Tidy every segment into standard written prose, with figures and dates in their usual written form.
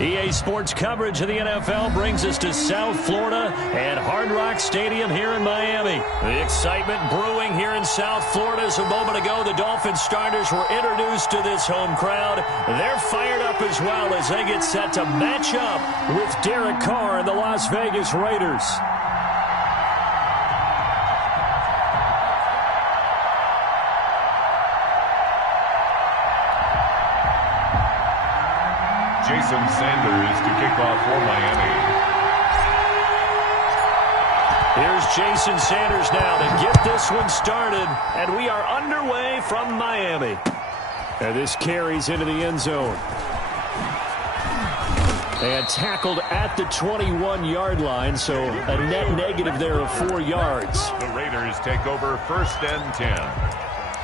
EA Sports coverage of the NFL brings us to South Florida at Hard Rock Stadium here in Miami. The excitement brewing here in South Florida as a moment ago the Dolphins starters were introduced to this home crowd. They're fired up as well as they get set to match up with Derek Carr and the Las Vegas Raiders. Jason Sanders to kick off for Miami. Here's Jason Sanders now to get this one started, and we are underway from Miami. And this carries into the end zone. And tackled at the 21-yard line, so a net negative there of 4 yards. The Raiders take over 1st and 10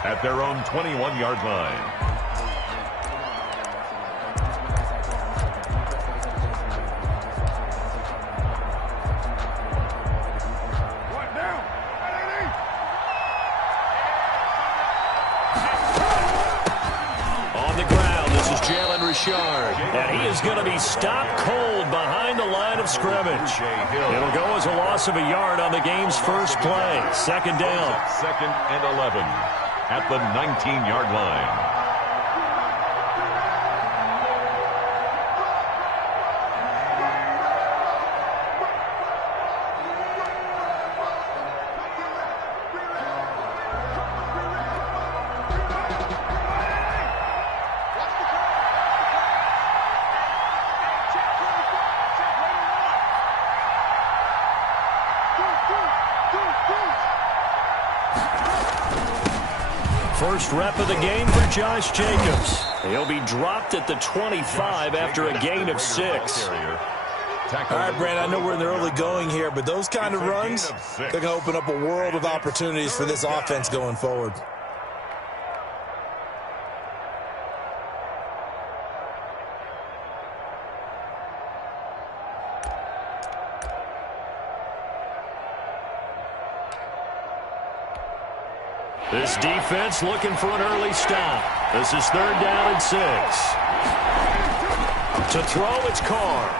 at their own 21-yard line. And he is going to be stopped cold behind the line of scrimmage. It'll go as a loss of a yard on the game's first play. 2nd down. 2nd and 11 at the 19-yard line. First rep of the game for Josh Jacobs. He'll be dropped at the 25 after a gain of 6. All right, Brand, I know we're in the early going here, but those kind of runs, they're going to open up a world of opportunities for this offense going forward. This defense looking for an early stop. This is 3rd down and 6. To throw, it's Carr.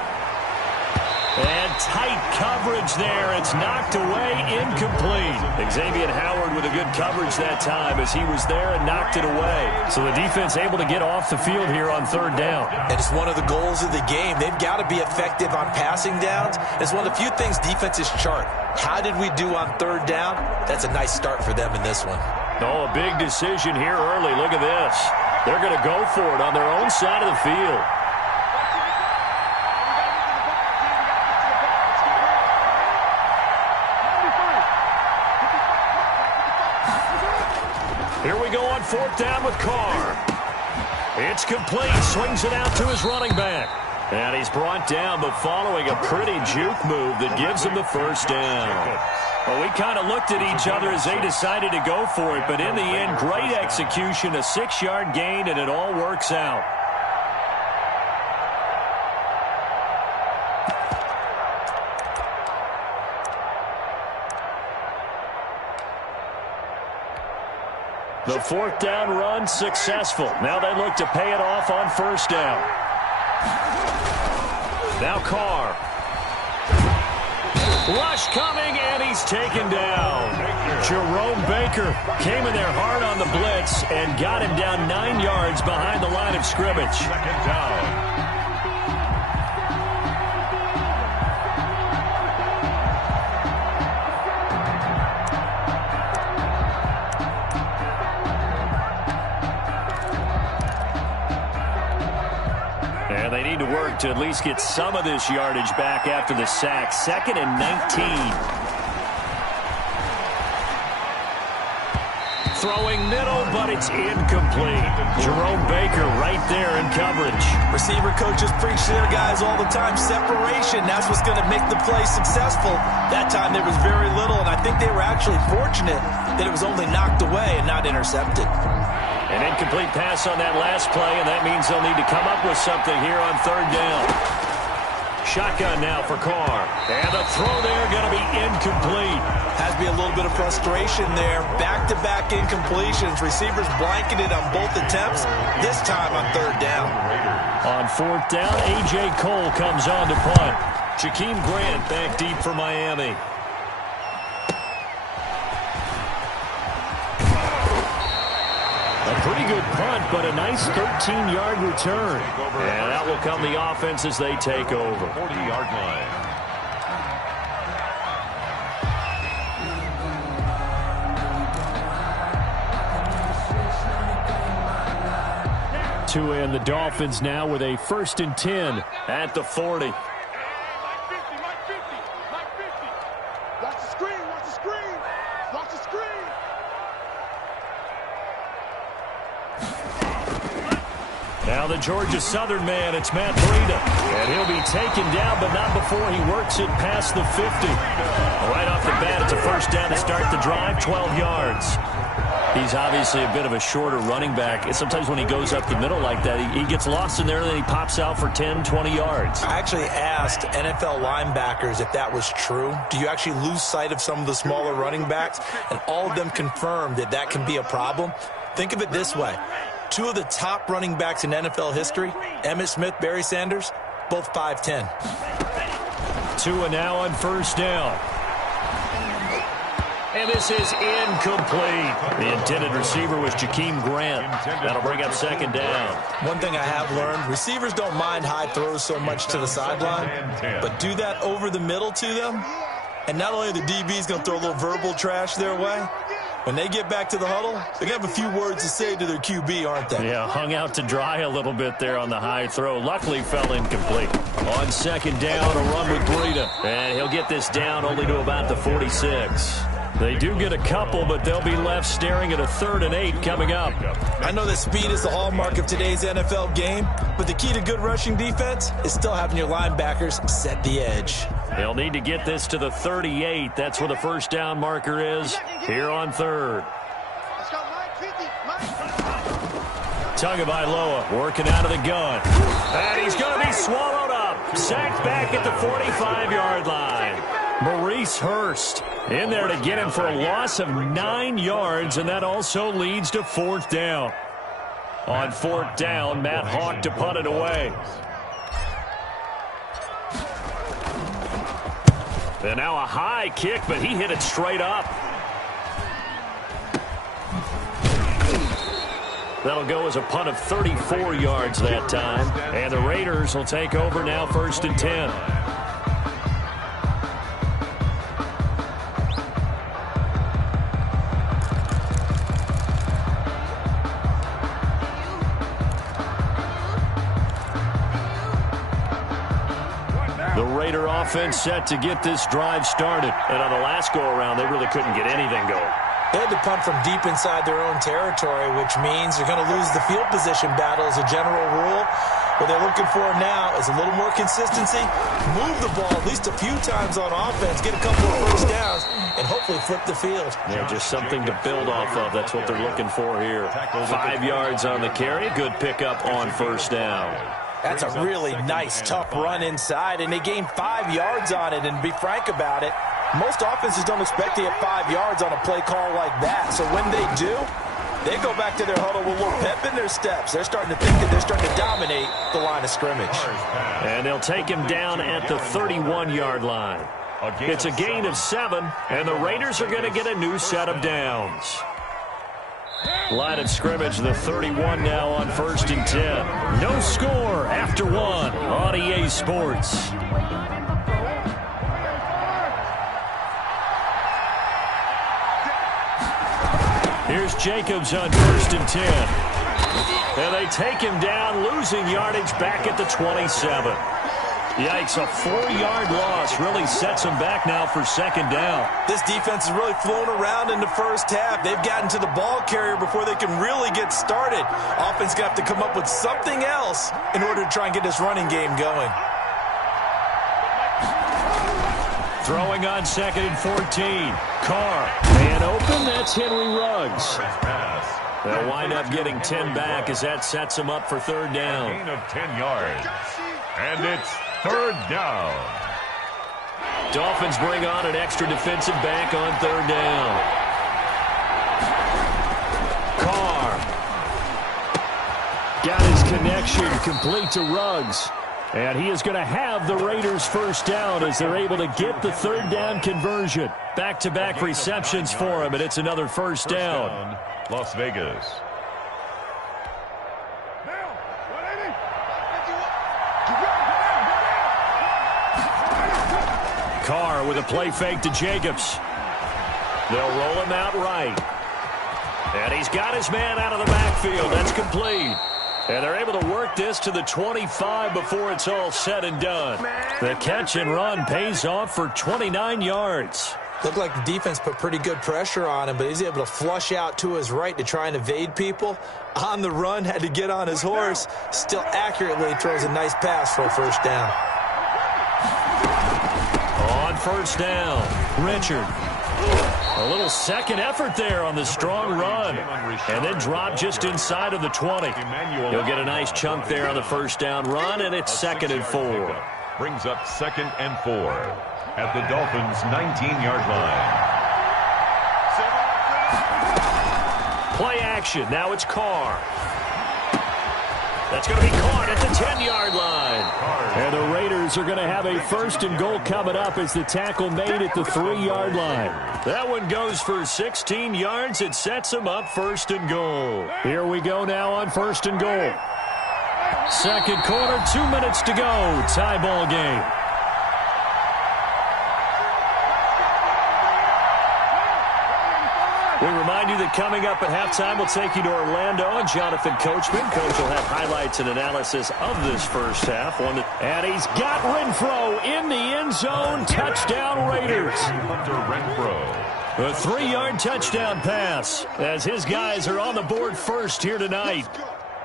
And tight coverage there. It's knocked away, incomplete. Xavier Howard with a good coverage that time as he was there and knocked it away. So the defense able to get off the field here on 3rd down. And it's one of the goals of the game. They've got to be effective on passing downs. It's one of the few things defenses chart. How did we do on 3rd down? That's a nice start for them in this one. Oh, a big decision here early. Look at this. They're going to go for it on their own side of the field. Here we go on 4th down with Carr. It's complete. Swings it out to his running back. And he's brought down, but following a pretty juke move that gives him the 1st down. Well, we kind of looked at each other as they decided to go for it, but in the end, great execution, a 6-yard gain, and it all works out. The 4th down run successful. Now they look to pay it off on 1st down. Now Carr. Rush coming, and he's taken down. Jerome Baker came in there hard on the blitz and got him down 9 yards behind the line of scrimmage. 2nd down. And they need to work to at least get some of this yardage back after the sack. 2nd and 19. Throwing middle, but it's incomplete. Jerome Baker right there in coverage. Receiver coaches preach to their guys all the time. Separation, that's what's going to make the play successful. That time there was very little, and I think they were actually fortunate that it was only knocked away and not intercepted. An incomplete pass on that last play, and that means they'll need to come up with something here on 3rd down. Shotgun now for Carr. And the throw there going to be incomplete. Has to be a little bit of frustration there. Back-to-back incompletions. Receivers blanketed on both attempts, this time on third down. On fourth down, A.J. Cole comes on to punt. Jakeem Grant back deep for Miami. A pretty good punt, but a nice 13-yard return. And that will come the offense as they take over. 40-yard line. Tua and the Dolphins now with a 1st and 10 at the 40. Watch the screen, watch the screen, watch the screen. Now the Georgia Southern man, it's Matt Breida. And he'll be taken down, but not before he works it past the 50. Right off the bat, it's a 1st down to start the drive, 12 yards. He's obviously a bit of a shorter running back. Sometimes when he goes up the middle like that, he gets lost in there, and then he pops out for 10, 20 yards. I actually asked NFL linebackers if that was true. Do you actually lose sight of some of the smaller running backs? And all of them confirmed that that can be a problem. Think of it this way. 2 of the top running backs in NFL history, Emmitt Smith, Barry Sanders, both 5'10". Tua now on 1st down. And this is incomplete. The intended receiver was Jakeem Grant. That'll bring up 2nd down. One thing I have learned, receivers don't mind high throws so much to the sideline, but do that over the middle to them, and not only are the DBs going to throw a little verbal trash their way, when they get back to the huddle, they're going to have a few words to say to their QB, aren't they? Yeah, hung out to dry a little bit there on the high throw. Luckily fell incomplete. On 2nd down, a run with Breida. And he'll get this down only to about the 46. They do get a couple, but they'll be left staring at a 3rd and 8 coming up. I know that speed is the hallmark of today's NFL game, but the key to good rushing defense is still having your linebackers set the edge. They'll need to get this to the 38. That's where the 1st down marker is here on 3rd. Tagovailoa working out of the gun. And he's going to be swallowed up. Sacked back at the 45-yard line. Maurice Hurst in there to get him for a loss of 9 yards, and that also leads to 4th down. On 4th down, Matt Hawk to punt it away. And now a high kick, but he hit it straight up. That'll go as a punt of 34 yards that time. And the Raiders will take over now 1st and 10. The Raider offense set to get this drive started. And on the last go-around, they really couldn't get anything going. They had to punt from deep inside their own territory, which means they're going to lose the field position battle as a general rule. What they're looking for now is a little more consistency, move the ball at least a few times on offense, get a couple of 1st downs, and hopefully flip the field. Yeah, just something to build off of. That's what they're looking for here. 5 yards on the carry. Good pickup on 1st down. That's a really nice, tough run inside, and they gained 5 yards on it. And to be frank about it, most offenses don't expect to get 5 yards on a play call like that. So when they do, they go back to their huddle with a little pep in their steps. They're starting to think that they're starting to dominate the line of scrimmage. And they'll take him down at the 31-yard line. It's a gain of 7, and the Raiders are going to get a new set of downs. Line of scrimmage, the 31 now on 1st and 10. No score after 1 on EA Sports. Here's Jacobs on 1st and 10. And they take him down, losing yardage back at the 27. Yikes, a 4-yard loss really sets them back now for 2nd down. This defense is really flown around in the first half. They've gotten to the ball carrier before they can really get started. Offense got to come up with something else in order to try and get this running game going. Throwing on 2nd and 14. Carr, man open, that's Henry Ruggs. They'll wind up getting 10 back as that sets them up for 3rd down. Gain of 10 yards. And it's Third down. Dolphins bring on an extra defensive back on third down. Carr. Got his connection complete to Ruggs. And he is going to have the Raiders first down as they're able to get the third down conversion. Back-to-back receptions for him, and it's another first down. Las Vegas. Carr with a play fake to Jacobs. They'll roll him out right. And he's got his man out of the backfield. That's complete. And they're able to work this to the 25 before it's all said and done. The catch and run pays off for 29 yards. Looked like the defense put pretty good pressure on him, but he's able to flush out to his right to try and evade people. On the run, had to get on his horse. Still accurately throws a nice pass for a first down. On first down, Richard. A little second effort there on the strong run. And then drop just inside of the 20. He'll get a nice chunk there on the first down run, and it's 2nd and 4. Brings up 2nd and 4 at the Dolphins' 19-yard line. Play action. Now it's Carr. That's going to be caught at the 10-yard line. And the Raiders are going to have a 1st and goal coming up as the tackle made at the 3-yard line. That one goes for 16 yards. It sets them up 1st and goal. Here we go now on 1st and goal. Second quarter, 2 minutes to go. Tie ball game. We remind you that coming up at halftime, we'll take you to Orlando and Jonathan Coachman. Coach will have highlights and analysis of this first half. And he's got Renfro in the end zone. Touchdown, Raiders. A 3-yard touchdown pass as his guys are on the board first here tonight.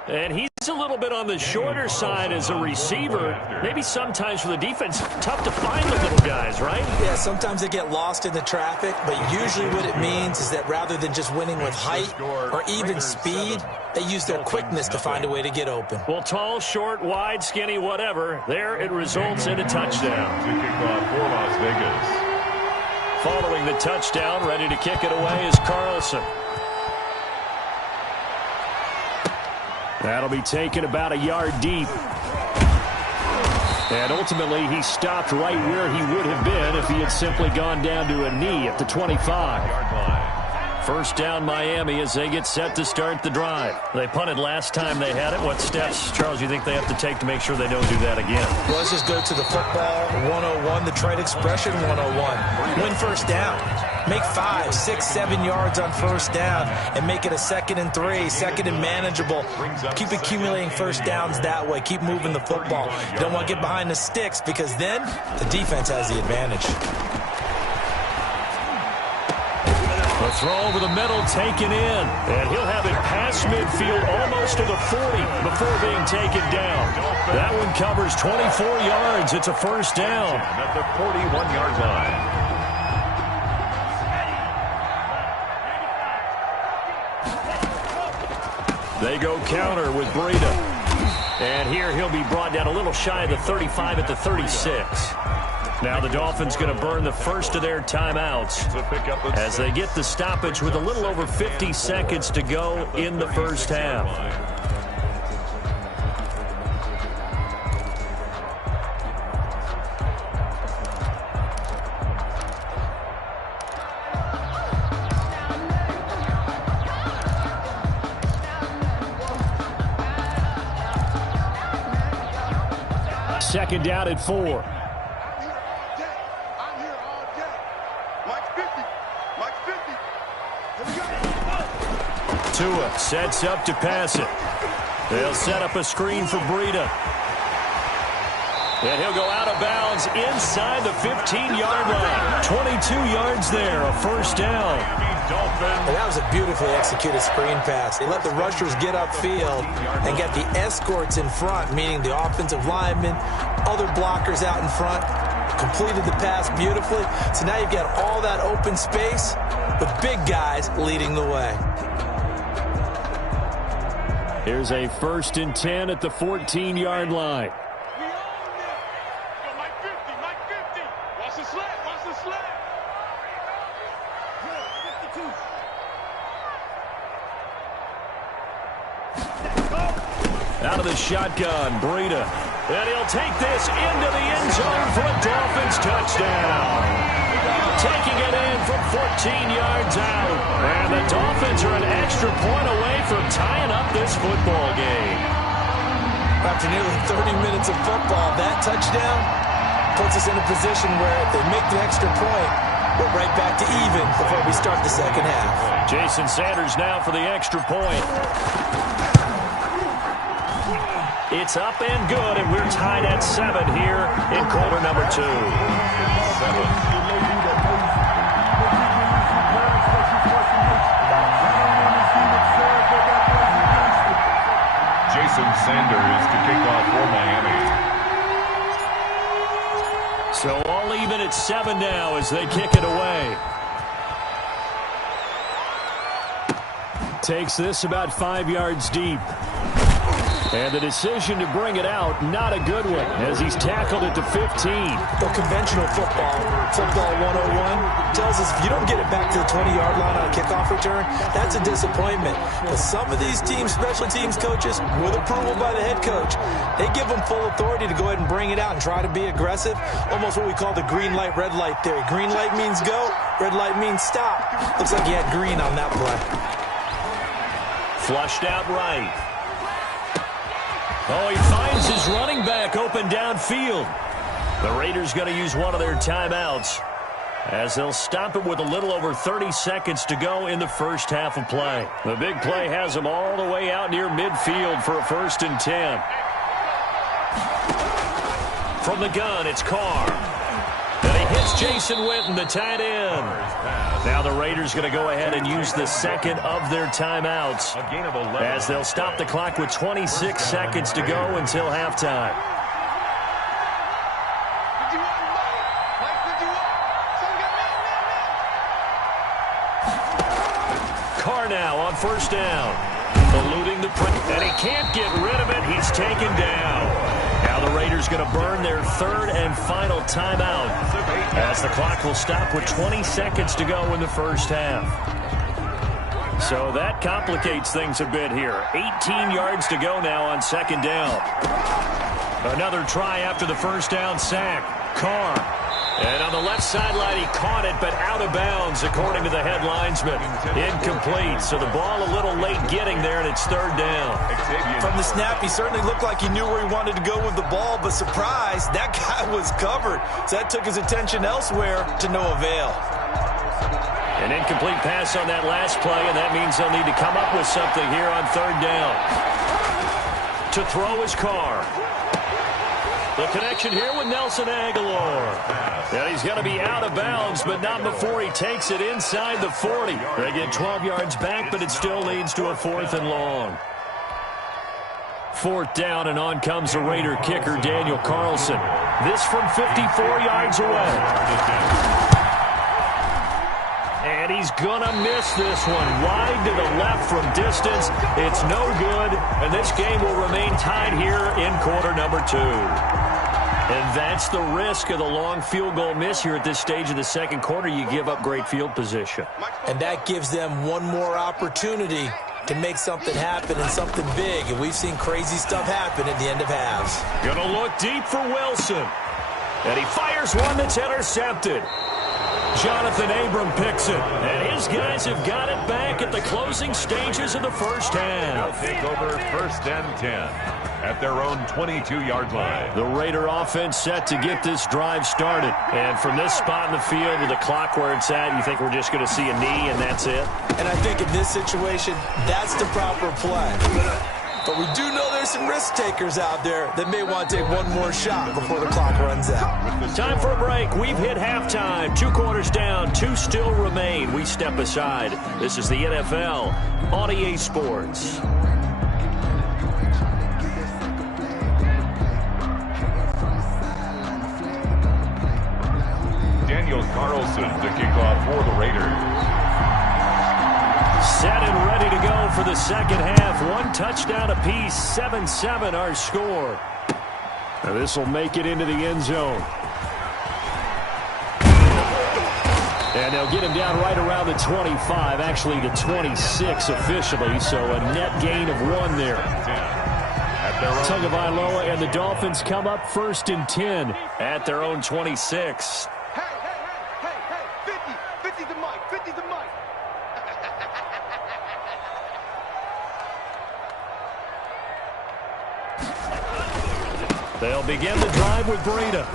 And he's a little bit on the shorter side as a receiver. Maybe sometimes for the defense, tough to find the little guys, right? Yeah, sometimes they get lost in the traffic, but usually what it means is that rather than just winning with height or even speed, they use their quickness to find a way to get open. Well, tall, short, wide, skinny, whatever, there it results in a touchdown. To kick off for Las Vegas. Following the touchdown, ready to kick it away is Carlson. That'll be taken about a yard deep. And ultimately, he stopped right where he would have been if he had simply gone down to a knee at the 25. First down, Miami, as they get set to start the drive. They punted last time they had it. What steps, Charles, you think they have to take to make sure they don't do that again? Well, let's just go to the football 101, the trade expression 101. Win first down. Make 5, 6, 7 yards on first down and make it a 2nd and 3, 2nd and manageable. Keep accumulating first downs that way. Keep moving the football. You don't want to get behind the sticks because then the defense has the advantage. A throw over the middle taken in, and he'll have it past midfield almost to the 40 before being taken down. That one covers 24 yards. It's a first down. At the 41-yard line. They go counter with Breida. And here he'll be brought down a little shy of the 35 at the 36. Now the Dolphins going to burn the first of their timeouts as they get the stoppage with a little over 50 seconds to go in the first half. Second down at 4. I'm here all day. Mike 50. Mike 50. Here we go. Tua sets up to pass it. They'll set up a screen for Breida. And he'll go out of bounds inside the 15-yard line. 22 yards there, a first down. And that was a beautifully executed screen pass. They let the rushers get upfield and get the escorts in front, meaning the offensive linemen, other blockers out in front, completed the pass beautifully. So now you've got all that open space with big guys leading the way. Here's a 1st and 10 at the 14-yard line. Out of the shotgun, Breida. And he'll take this into the end zone for a Dolphins touchdown. Taking it in from 14 yards out. And the Dolphins are an extra point away from tying up this football game. After nearly 30 minutes of football, that touchdown puts us in a position where if they make the extra point, we're right back to even before we start the second half. Jason Sanders now for the extra point. It's up and good, and we're tied at 7 here in quarter number 2. 7. Jason Sanders to kick off for Miami. So all even at 7 now as they kick it away. Takes this about 5 yards deep. And the decision to bring it out, not a good one, as he's tackled it to 15. The conventional football 101, tells us if you don't get it back to the 20-yard line on a kickoff return, that's a disappointment. But some of these teams, special teams coaches, with approval by the head coach, they give them full authority to go ahead and bring it out and try to be aggressive, almost what we call the green light, red light theory. Green light means go, red light means stop. Looks like he had green on that play. Flushed out right. Oh, he finds his running back open downfield. The Raiders going to use one of their timeouts as they'll stop it with a little over 30 seconds to go in the first half of play. The big play has them all the way out near midfield for a 1st and 10. From the gun, it's Carr. And he hits Jason Witten, the tight end. Now the Raiders going to go ahead and use the second of their timeouts as they'll stop the clock with 26 seconds to go until halftime. Carr now on 1st down. Eluding the pressure, and he can't get rid of it. He's taken down. Now the Raiders going to burn their 3rd and final timeout as the clock will stop with 20 seconds to go in the first half. So that complicates things a bit here. 18 yards to go now on 2nd down. Another try after the 1st down sack. Carr. And on the left sideline, he caught it, but out of bounds, according to the head linesman. Incomplete, so the ball a little late getting there, and it's 3rd down. From the snap, he certainly looked like he knew where he wanted to go with the ball, but surprise, that guy was covered. So that took his attention elsewhere to no avail. An incomplete pass on that last play, and that means they'll need to come up with something here on 3rd down. To throw his Carr. The connection here with Nelson Aguilar. And he's going to be out of bounds, but not before he takes it inside the 40. They get 12 yards back, but it still leads to a 4th and long. 4th down, and on comes the Raider kicker, Daniel Carlson. This from 54 yards away. And he's going to miss this one. Wide to the left from distance. It's no good, and this game will remain tied here in quarter number 2. And that's the risk of the long field goal miss here at this stage of the second quarter. You give up great field position. And that gives them one more opportunity to make something happen and something big. And we've seen crazy stuff happen at the end of halves. Gonna look deep for Wilson. And he fires one that's intercepted. Jonathan Abram picks it, and his guys have got it back at the closing stages of the first half. They'll take over 1st and 10 at their own 22-yard line. The Raider offense set to get this drive started. And from this spot in the field with the clock where it's at, you think we're just going to see a knee and that's it? And I think in this situation, that's the proper play. But we do know there's some risk takers out there that may want to take one more shot before the clock runs out. Time for a break. We've hit halftime. 2 quarters down, 2 still remain. We step aside. This is the NFL on EA Sports. Daniel Carlson to kick off for the Raiders. Set and ready to go for the second half. 1 touchdown apiece, 7-7 our score. Now this will make it into the end zone. And they'll get him down right around the 25, actually the 26 officially, so a net gain of 1 there. At Tagovailoa and the Dolphins come up 1st and 10 at their own 26. Hey, 50 to Mike, 50 to Mike. They'll begin the drive with Breida.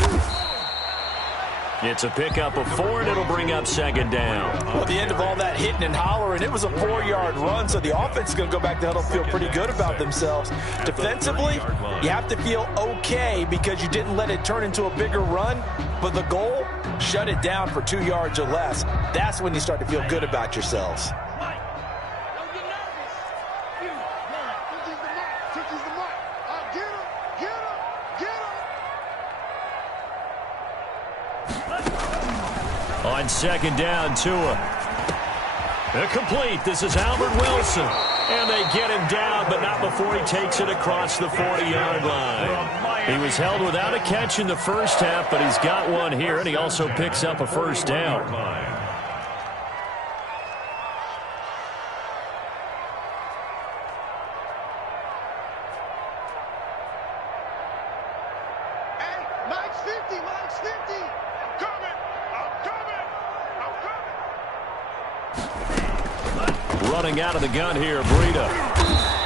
It's a pickup of 4, and it'll bring up 2nd down. Well, at the end of all that hitting and hollering, it was a 4-yard run, so the offense is going to go back to huddle, feel pretty good about themselves. Defensively, you have to feel okay because you didn't let it turn into a bigger run, but the goal, shut it down for 2 yards or less. That's when you start to feel good about yourselves. On 2nd down, Tua. Complete. This is Albert Wilson. And they get him down, but not before he takes it across the 40-yard line. He was held without a catch in the first half, but he's got one here, and he also picks up a 1st down. Running out of the gun here, Breida.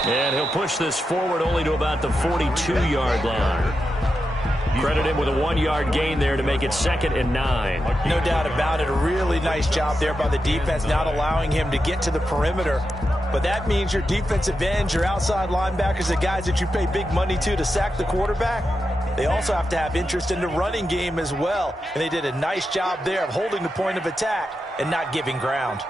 And he'll push this forward only to about the 42-yard line. Credit him with a 1-yard gain there to make it 2nd and 9. No doubt about it. A really nice job there by the defense, not allowing him to get to the perimeter. But that means your defensive ends, your outside linebackers, the guys that you pay big money to sack the quarterback, they also have to have interest in the running game as well. And they did a nice job there of holding the point of attack and not giving ground.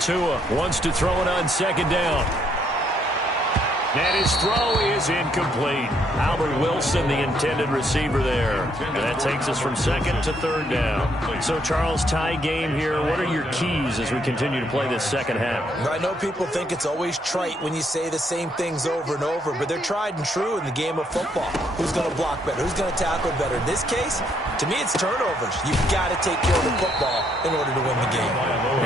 Tua wants to throw it on 2nd down. And his throw is incomplete. Albert Wilson, the intended receiver there. And that takes us from 2nd to 3rd down. So, Charles, tie game here. What are your keys as we continue to play this second half? I know people think it's always trite when you say the same things over and over, but they're tried and true in the game of football. Who's going to block better? Who's going to tackle better? In this case, to me, it's turnovers. You've got to take care of the football in order to win the game.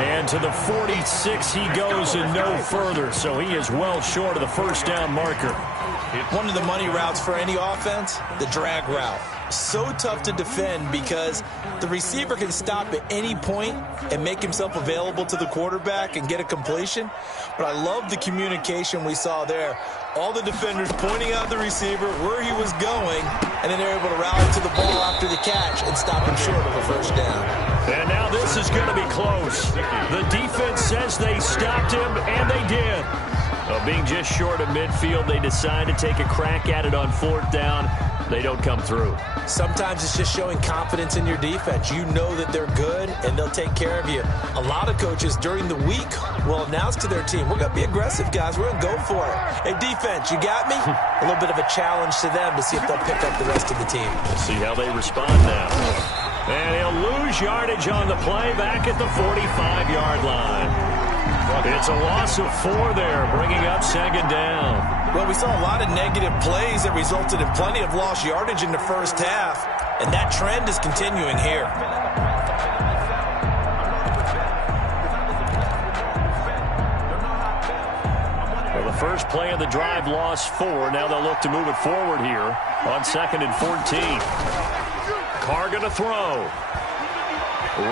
And to the 46 he goes and no further, so he is well short of the 1st down marker. One of the money routes for any offense, the drag route. So tough to defend because the receiver can stop at any point and make himself available to the quarterback and get a completion. But I love the communication we saw there. All the defenders pointing out the receiver, where he was going, and then they're able to rally to the ball after the catch and stop him short of a 1st down. And now this is going to be close. The defense says they stopped him, and they did. Being just short of midfield, they decide to take a crack at it on 4th down. They don't come through. Sometimes it's just showing confidence in your defense. You know that they're good, and they'll take care of you. A lot of coaches during the week will announce to their team, we're going to be aggressive, guys. We're going to go for it. Hey, defense, you got me? A little bit of a challenge to them to see if they'll pick up the rest of the team. We'll see how they respond now. And he'll lose yardage on the play back at the 45-yard line. It's a loss of 4 there, bringing up 2nd down. Well, we saw a lot of negative plays that resulted in plenty of lost yardage in the first half, and that trend is continuing here. Well, the first play of the drive lost 4. Now they'll look to move it forward here on 2nd and 14. Carr going to throw.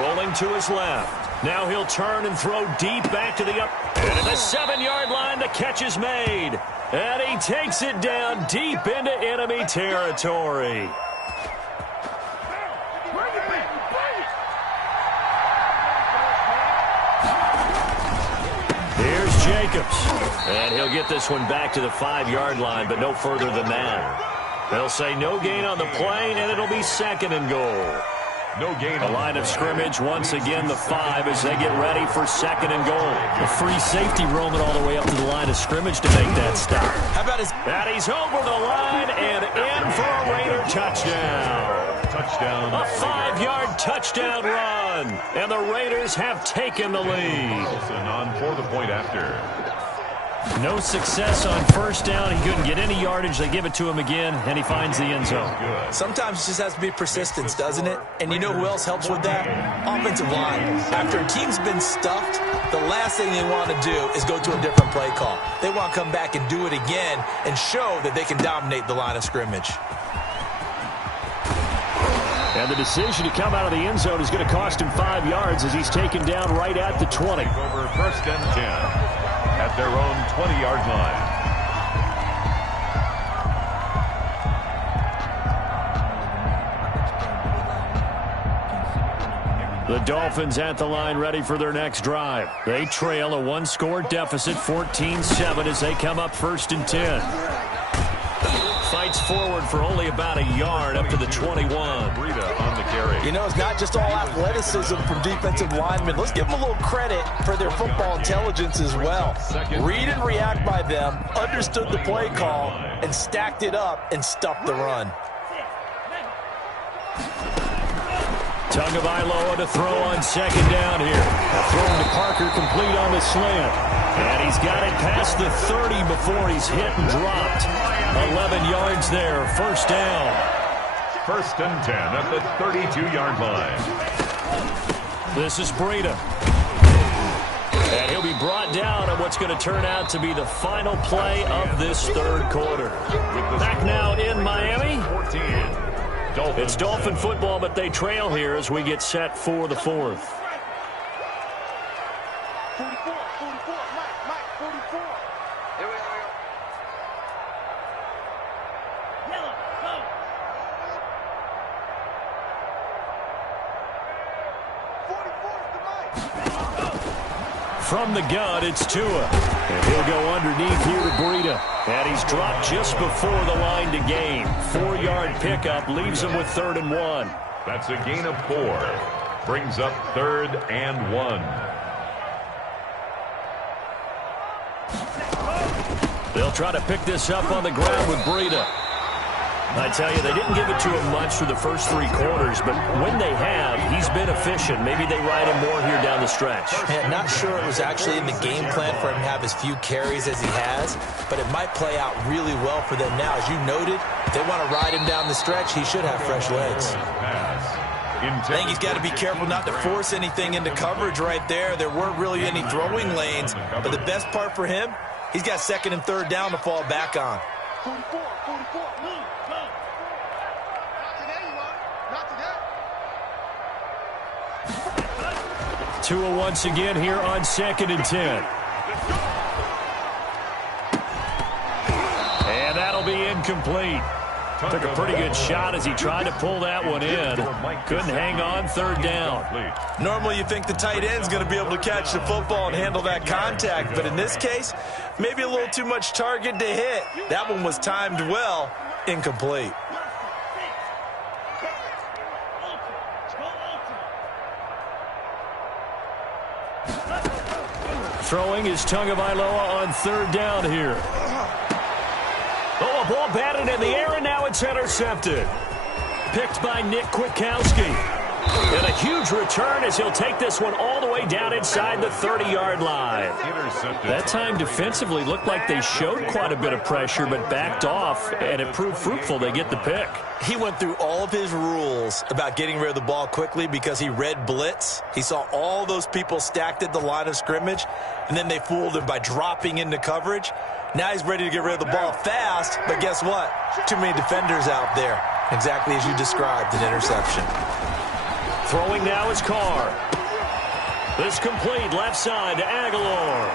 Rolling to his left. Now he'll turn and throw deep back to the up. And at the 7-yard line, the catch is made. And he takes it down deep into enemy territory. Here's Jacobs. And he'll get this one back to the 5-yard line, but no further than that. They'll say no gain on the play, and it'll be 2nd and goal. No gain. The line of scrimmage, once again, the 5 as they get ready for 2nd and goal. A free safety roaming all the way up to the line of scrimmage to make that stop. How about his... And he's over the line and in for a Raider touchdown. Touchdown. A 5-yard touchdown run. And the Raiders have taken the lead. Wilson on for the point after. No success on first down. He couldn't get any yardage. They give it to him again, and he finds the end zone. Sometimes it just has to be persistence, doesn't it? And you know who else helps with that? Offensive line. After a team's been stuffed, the last thing they want to do is go to a different play call. They want to come back and do it again and show that they can dominate the line of scrimmage. And the decision to come out of the end zone is going to cost him 5 yards as he's taken down right at the 20. Over first and 10 at their own 20-yard line. The Dolphins at the line ready for their next drive. They trail a one-score deficit, 14-7, as they come up first and 10. Fights forward for only about a yard up to the 21. Breida on the carry. You know, it's not just all athleticism from defensive linemen. Let's give them a little credit for their football intelligence as well. Read and react by them, understood the play call, and stacked it up and stuffed the run. Tagovailoa to throw on second down here. Thrown to Parker, complete on the slant. And he's got it past the 30 before he's hit and dropped. 11 yards there, first down. First and 10 at the 32-yard line. This is Breida. And he'll be brought down on what's going to turn out to be the final play of this third quarter. Back now in Miami. 14. It's Dolphin football, but they trail here as we get set for the fourth. 44, 44, Mike, 44. Here we go. Yellow, go. 44 is the Mike. From the gun, it's Tua. And he'll go underneath here to Breida. And he's dropped just before the line to gain. 4-yard pickup leaves him with 3rd and 1. That's a gain of 4. Brings up 3rd and 1. They'll try to pick this up on the ground with Breida. I tell you, they didn't give it to him much for the first 3 quarters, but when they have, he's been efficient. Maybe they ride him more here down the stretch. Yeah, not sure it was actually in the game plan for him to have as few carries as he has, but it might play out really well for them now. As you noted, if they want to ride him down the stretch, he should have fresh legs. I think he's got to be careful not to force anything into coverage right there. There weren't really any throwing lanes, but the best part for him, he's got 2nd and 3rd down to fall back on. 44, 44, move, go. Not today, you are. Not today. Tua once again here on 2nd and 10. And that'll be incomplete. Took a pretty good shot as he tried to pull that one in. Couldn't hang on, 3rd down. Normally you think the tight end's going to be able to catch the football and handle that contact, but in this case, maybe a little too much target to hit. That one was timed well, incomplete. Throwing is Tagovailoa on 3rd down here. Oh, a ball batted in the air, and now it's intercepted. Picked by Nick Kwiatkowski. And a huge return as he'll take this one all the way down inside the 30-yard line. That time defensively looked like they showed quite a bit of pressure, but backed off, and it proved fruitful. They get the pick. He went through all of his rules about getting rid of the ball quickly because he read blitz. He saw all those people stacked at the line of scrimmage, and then they fooled him by dropping into coverage. Now he's ready to get rid of the ball fast, but guess what? Too many defenders out there. Exactly as you described, an interception. Throwing now is Carr. This complete left side to Aguilar.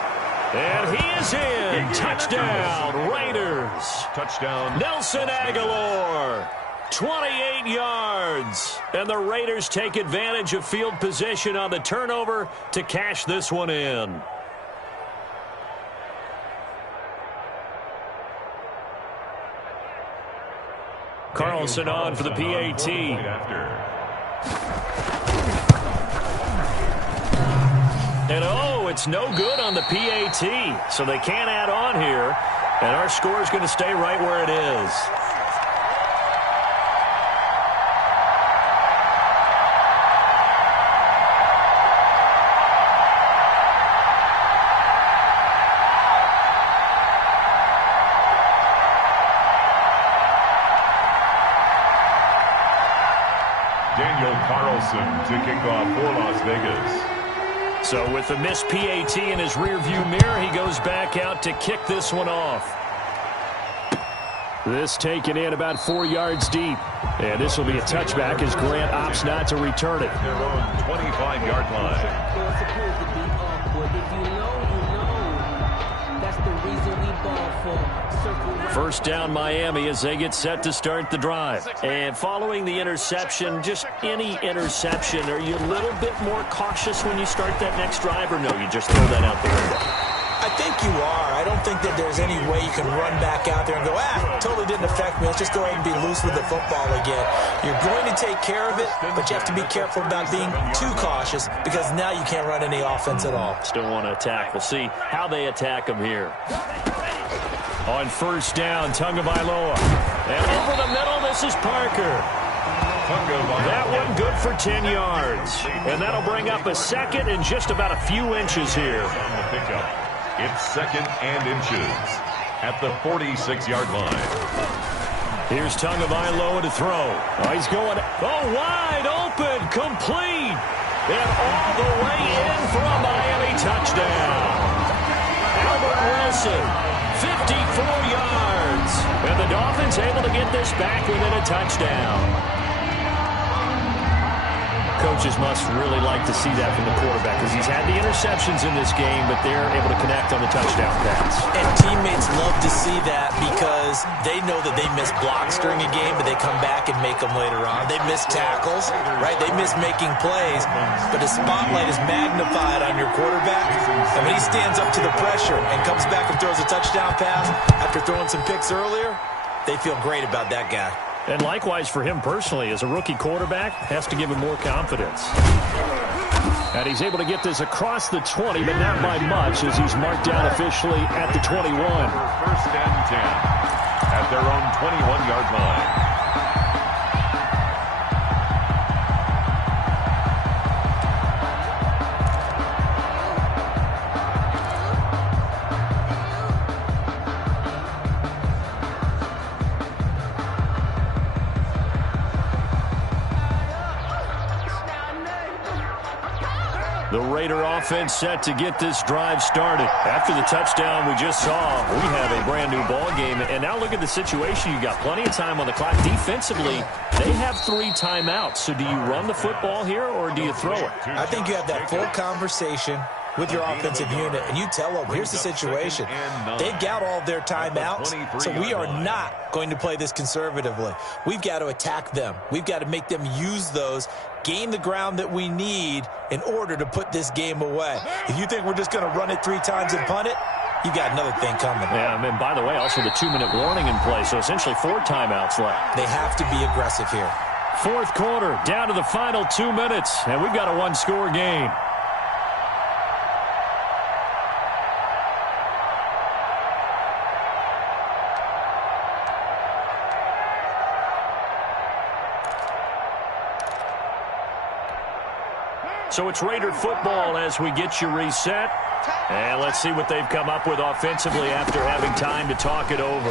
And he is in. Touchdown, Raiders. Touchdown. Nelson Aguilar. 28 yards. And the Raiders take advantage of field position on the turnover to cash this one in. Carlson on for the PAT. And oh, it's no good on the PAT. So they can't add on here. And our score is going to stay right where it is. Johnson to kick off for Las Vegas. So with the missed PAT in his rearview mirror, he goes back out to kick this one off. This taken in about 4 yards deep. And this will be a touchback as Grant opts not to return it. Their own 25-yard line. First down Miami as they get set to start the drive. And following the interception, just any interception, are you a little bit more cautious when you start that next drive, or no, you just throw that out the window? I think you are. I don't think that there's any way you can run back out there and go, totally didn't affect me. Let's just go ahead and be loose with the football again. You're going to take care of it, but you have to be careful about being too cautious because now you can't run any offense at all. Still want to attack. We'll see how they attack him here. On first down, Tagovailoa. And over the middle, this is Parker. That one good for 10 yards. And that'll bring up a second and just about a few inches here. On the pickup. It's second and inches at the 46-yard line. Here's Tagovailoa to throw. Oh, he's going, wide open, complete. And all the way in for a Miami touchdown. Albert Wilson, 54 yards. And the Dolphins able to get this back within a touchdown. Coaches must really like to see that from the quarterback because he's had the interceptions in this game, but they're able to connect on the touchdown pass. And teammates love to see that because they know that they miss blocks during a game, but they come back and make them later on. They miss tackles, right? They miss making plays, but the spotlight is magnified on your quarterback. And when he stands up to the pressure and comes back and throws a touchdown pass after throwing some picks earlier, they feel great about that guy. And likewise for him personally, as a rookie quarterback, has to give him more confidence. And he's able to get this across the 20, but not by much, as he's marked down officially at the 21. First and 10 at their own 21-yard line. The Raider offense set to get this drive started. After the touchdown we just saw, we have a brand new ball game. And now look at the situation. You got plenty of time on the clock. Defensively, they have 3 timeouts. So do you run the football here or do you throw it? I think you have that full conversation with your offensive unit, and you tell them, here's the situation. They've got all their timeouts, so we are not going to play this conservatively. We've got to attack them. We've got to make them use those, gain the ground that we need in order to put this game away. If you think we're just going to run it 3 times and punt it, you got another thing coming. Yeah, and by the way, also the 2-minute warning in play, so essentially 4 timeouts left. They have to be aggressive here. Fourth quarter, down to the final 2 minutes, and we've got a 1-score game. So it's Raider football as we get you reset. And let's see what they've come up with offensively after having time to talk it over.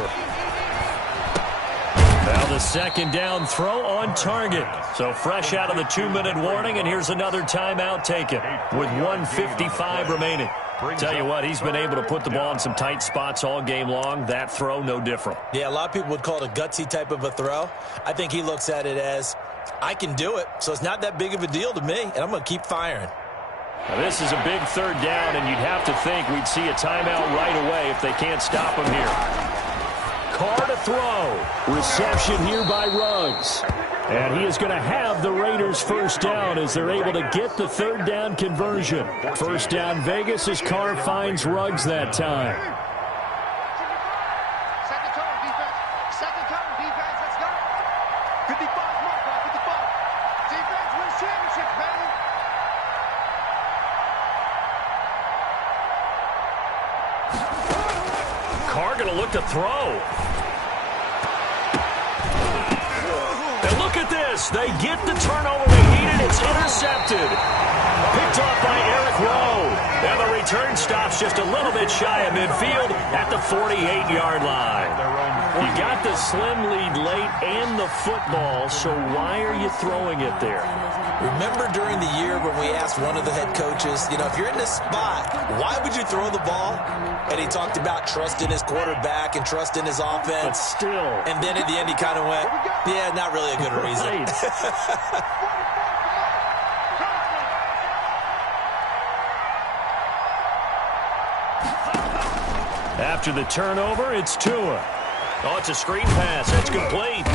Now the second down throw on target. So fresh out of the 2-minute warning, and here's another timeout taken with 1:55 remaining. Tell you what, he's been able to put the ball in some tight spots all game long. That throw, no different. Yeah, a lot of people would call it a gutsy type of a throw. I think he looks at it as, I can do it, so it's not that big of a deal to me, and I'm going to keep firing. Now this is a big third down, and you'd have to think we'd see a timeout right away if they can't stop him here. Carr to throw. Reception here by Ruggs. And he is going to have the Raiders first down as they're able to get the third down conversion. First down Vegas as Carr finds Ruggs that time. Second turn, defense. Second turn, defense. Let's go. 55, mark on 55. Defense wins championships, baby. Carr going to look to throw. And look at this. They get the turnover they needed. It's intercepted. Picked off by Eric Rowe. And the return stop stops just a little bit shy of midfield at the 48-yard line. You got the slim lead late and the football, so why are you throwing it there? Remember during the year when we asked one of the head coaches, if you're in this spot, why would you throw the ball? And he talked about trust in his quarterback and trust in his offense. But still. And then at the end he kind of went, yeah, not really a good reason. After the turnover, it's Tua. Oh, it's a screen pass. It's complete.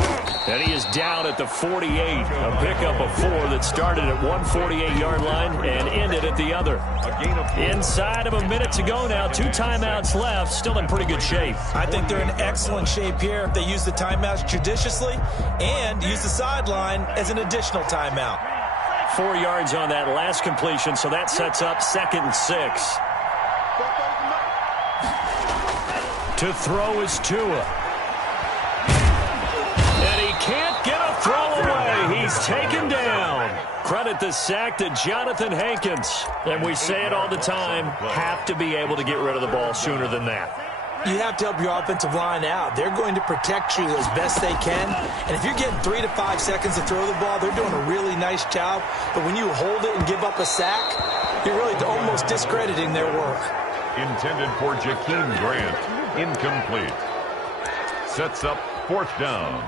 And he is down at the 48. A pickup of 4 that started at one 48-yard line and ended at the other. Inside of a minute to go now. 2 timeouts left. Still in pretty good shape. I think they're in excellent shape here if they use the timeouts judiciously and use the sideline as an additional timeout. 4 yards on that last completion, so that sets up 2nd and 6. To throw is Tua. And he can't get a throw away. He's taken down. Credit the sack to Jonathan Hankins. And we say it all the time, have to be able to get rid of the ball sooner than that. You have to help your offensive line out. They're going to protect you as best they can. And if you're getting 3 to 5 seconds to throw the ball, they're doing a really nice job. But when you hold it and give up a sack, you're really almost discrediting their work. Intended for Jakeem Grant. Incomplete. Sets up 4th down.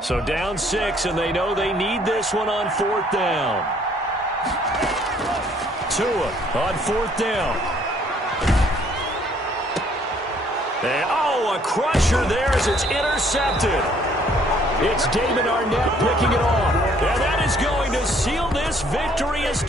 So down 6, and they know they need this one on 4th down. Tua on 4th down. And, a crusher there as it's intercepted. It's David Arnett picking it off. And that is going to seal this victory as